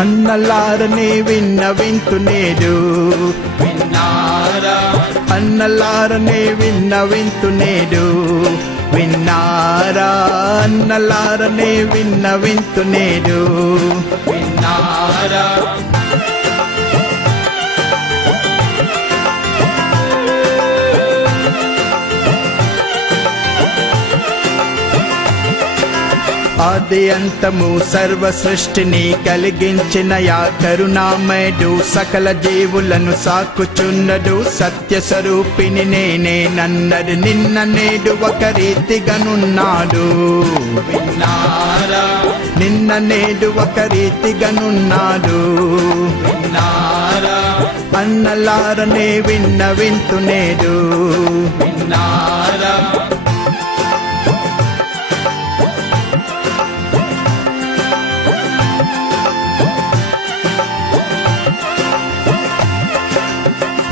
అన్నలారనే విన్నవింతునేడు విన్నారా అన్నలారనే విన్నవింతునేడు విన్నారా అన్నలారనే విన్నవింతునేడు విన్నారా ఆది అంతము సర్వ సృష్టిని కలిగించిన యా కరుణామయుడు సకల జీవులను సాకుచున్నడు సత్య స్వరూపిణి నేనే నన్నడు నిన్న నేడు ఒక రీతిగానున్నాడు విన్నారా నిన్న నేడు ఒక రీతిగానున్నాడు విన్నారా అన్నలారనే విన్నవింతునేడు విన్నారా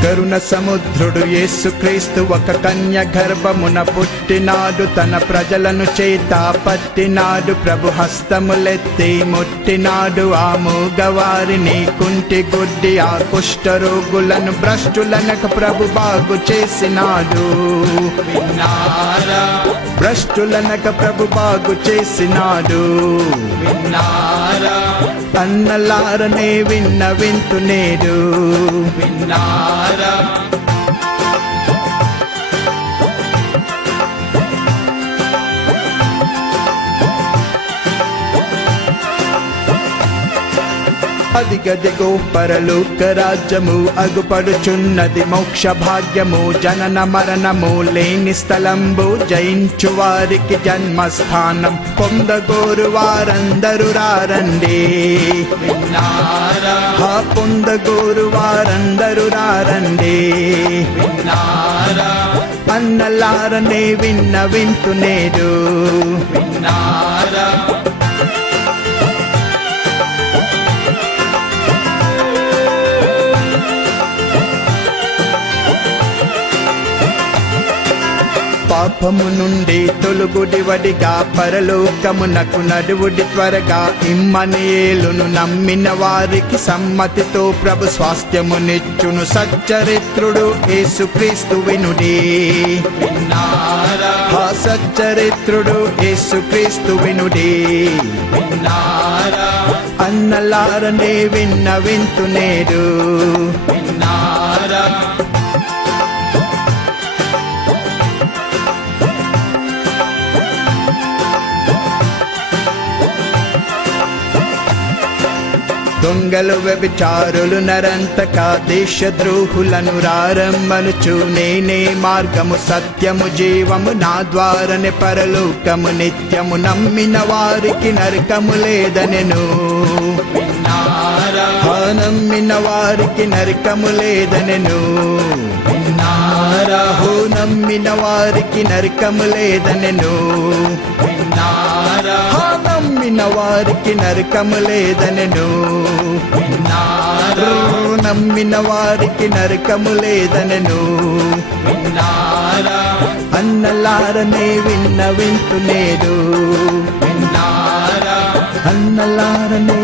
కరుణ సముద్రుడు యేసుక్రీస్తు ఒక కన్య గర్భమున పుట్టినాడు తన ప్రజలను చేత పట్టినాడు ప్రభు హస్తములెత్తి ముట్టినాడు ఆ మూగవారిని కుంటి గుడ్డి ఆ కుష్ఠరోగులను భ్రష్టులనక ప్రభు బాగు చేసినాడు విన్నారా భ్రష్టులనక ప్రభు బాగు చేసినాడు విన్నారా అన్నలారనే విన్నవింతునేడు విన్నారా అదిగదిగో పరలోక రాజ్యము అగుపడుచున్నది మోక్ష భాగ్యము జనన మరణము లేని స్థలంబు జయించు వారికి జన్మస్థానం పొందగోరు వారందరూ రారండి విన్నారా పొందగోరు వారందరూ రారండి విన్నారా అన్నలారనే విన్నవింతునేడు విన్నారా పాపము నుండి తొలుగుడివడిగా పరలోకమునకు నడువుడి త్వరగా ఇమ్మనియేలును నమ్మిన వారికి సమ్మతితో ప్రభు స్వాస్థ్యమునిచ్చును సచ్చరిత్రుడు యేసుక్రీస్తు వినుడి విన్నారా సచ్చరిత్రుడు యేసుక్రీస్తు వినుడి విన్నారా అన్నలారనే విన్నవింతునేడు విన్నారా దొంగలు వ్యభిచారులు నరంతక దేశద్రోహులను రారమ్మనుచు నేనే మార్గము సత్యము జీవము నా ద్వారనే పరలోకము నిత్యము నమ్మిన వారికి నరకము లేదనెను విన్నారా నమ్మిన వారికి నరకము లేదనెను విన్నారా నమ్మిన వారికి నరకము లేదనెను విన్నారా నమ్మిన వారికి నరకము లేదనెను విన్నారా నమ్మిన వారికి నరకము లేదనెను విన్నారా అన్నలారనే విన్నవింతునేడు విన్నారా అన్నలారనే